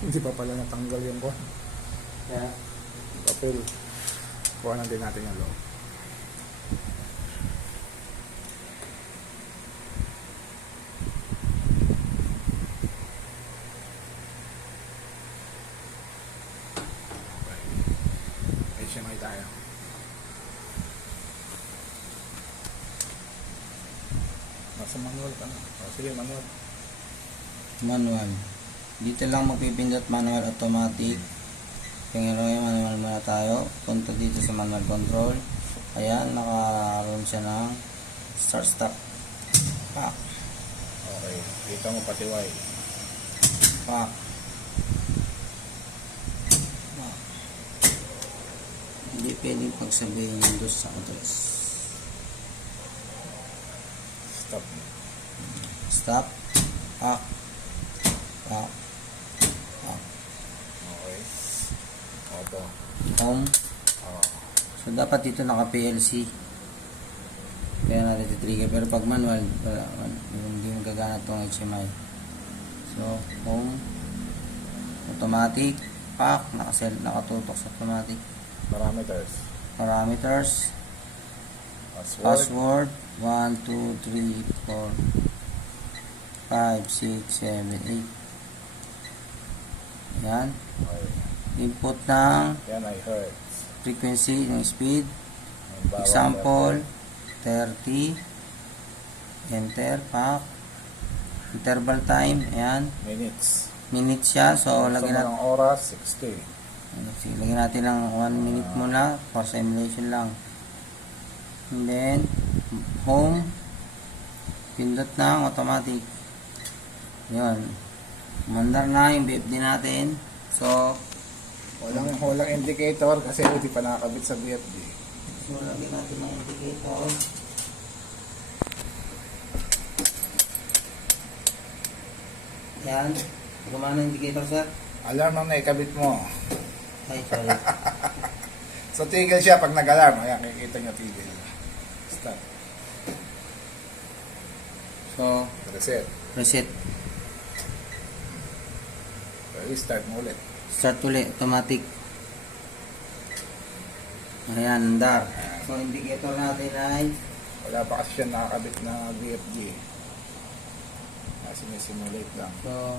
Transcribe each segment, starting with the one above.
Hindi pa pala natanggal yung kuha. Yeah. Papel. Kuha na din natin yung loob. Okay. HMI tayo. Nasa manual ka na. Sige, manual. Manual. Dito lang magpipindot manual automatic. Tingnan yung manual muna tayo. Punta dito sa manual control. Ayan, nakaroon siya ng start stop. Pak. Okay. Dito mo pati Y. Pak. Pak. Hindi pwedeng pagsabihin yung dos sa address. Stop. Stop. Pak. Pak. Pak. Okay. Auto. Home. Oh. So, dapat dito naka-PLC. Kaya natin trigger. Pero pag manual, hindi magagana itong HMI. So, home. Automatic. Pak. Nakatutok sa automatic. Parameters. Parameters. Password. Password. 1, 2, 3, 4, 5, 6, 7, 8. Yan. Okay. Input ng Yan ay hertz. frequency ng speed. Ang bawat Example, letter. 30. Enter, pak. Interval time, ayan. Minutes. Minutes siya, so lagyan natin, ng oras, 60. lagyan natin ng 1 minute muna for simulation lang. And then, home. Pindot ng automatic. Yun. Mandar na yung BFD natin. So, Walang indicator kasi hindi pa nakakabit sa BFD. so lagyan natin ng indicator. Yan. Gumana yung indicator, sir? Alarm ang naikabit mo. Ay, sorry. So tigil siya pag nag-alarm. Ayan, kikita nyo tigil. Stop. So, Reset. reset. Restart mo ulit. Start ulit. Automatic. Ayan, andar. So, indicator natin ay Wala pa kasi siya nakakabit na BFD. Sinisimulate lang. so,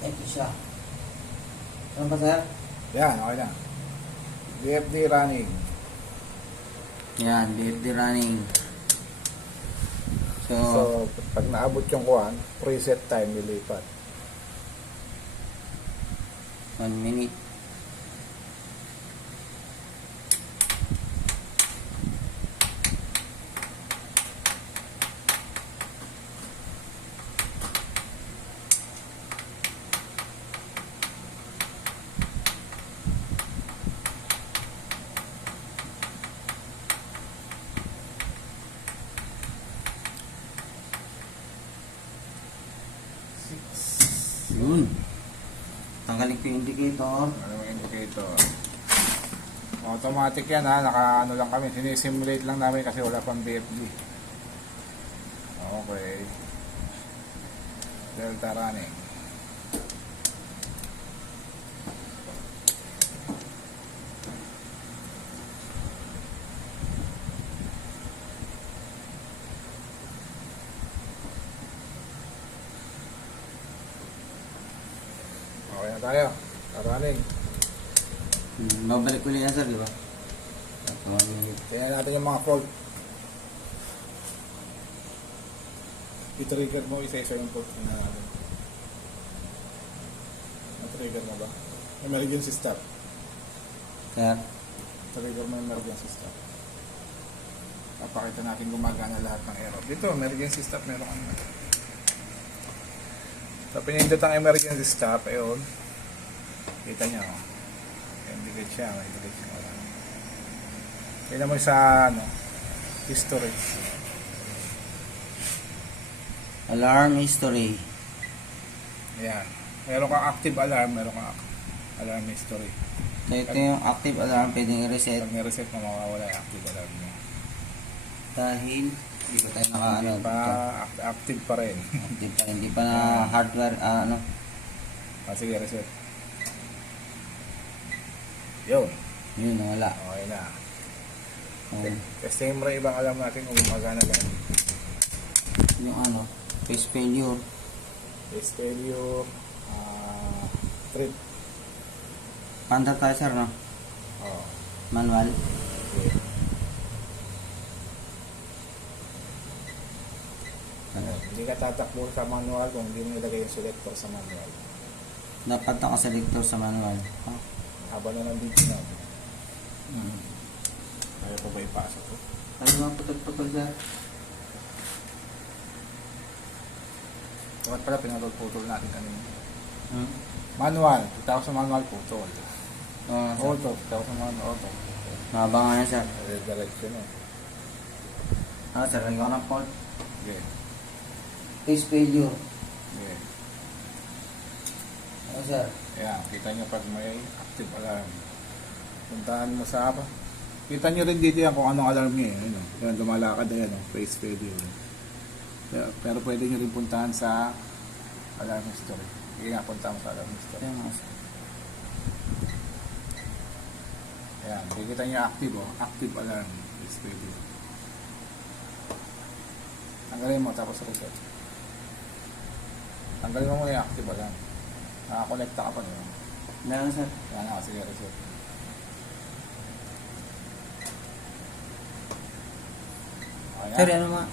ito siya. Saan ba, sir? Yan, okay na. BFD running. Yan, BFD running. So, So, pag naabot yung kuhan, preset time nilipat. 1 minute. Yun. Tanggalin ko yung indicator. Ano yung indicator? Automatic yan ha, naka ano lang kami, sinisimulate lang namin kasi wala pang BFD. Okay. Delta running. Okay na tayo. Running. Babalik ulit yan, sir, di ba? At 1 minute. Tingnan natin yung mga fault. I-trigger mo isa-isa yung fault na natin. Na-trigger mo ba? Emergency stop. Sir, Trigger mo yung emergency stop. Papakita natin gumagana lahat ng error. Dito, emergency stop meron ka na. So, pinindot ang emergency stop. Ayun. Kita nyo. Indicate siya. Indicate siya. Tingnan mo sa ano, history. alarm history. Ayan. Meron kang active alarm, meron kang alarm history. So, ito yung active alarm, pwedeng i-reset Pag ni-reset mo, mawawala yung active alarm niya. dahil Hindi pa tayo naka ano. Hindi pa active pa rin. Hindi pa na hardware, ano. Sige, reset. Yun. Yun, wala. Okay na. Oh, Testing mo rin ibang alam natin kung gumagana lang. yung ano, face failure. Face failure. Trip. Panda tayo, sir, no? Oo. Manual. Okay. Hindi ka tatakbo sa manual kung hindi mo ilagay yung selector sa manual. Dapat naka-selector sa manual. Haba na ng video na. Kaya pa ba ipasok ko? Ano mga putol-putol, sir? Bakit pala pinapagputol natin kanina? Hmm? Manual. Kita ko sa manual putol. Oo, sir. Auto. Kita ko sa manual auto. Mahaba nga yan, sir. Direction eh. Sir, lagyan ko ng fault. Okay. Face failure. Okay. Ano, sir? Ayan, kita nyo pag may active alarm. Puntahan mo sa apa. Kita nyo rin dito yan kung anong alarm nyo eh. Ayun, yan, lumalakad na yan, face failure. Pero pwede nyo rin puntahan sa alarm history. Sige nga, punta mo sa alarm history. Ayan nga, sir. Ayan, kita nyo active oh. Active alarm, face failure. Tanggalin mo, tapos reset. Tanggalin mo muna yung active alarm. Nakakonekta ka pa nyo. Meron, sir. Yan na, sige, reset. Okay na? Sir, ano mga?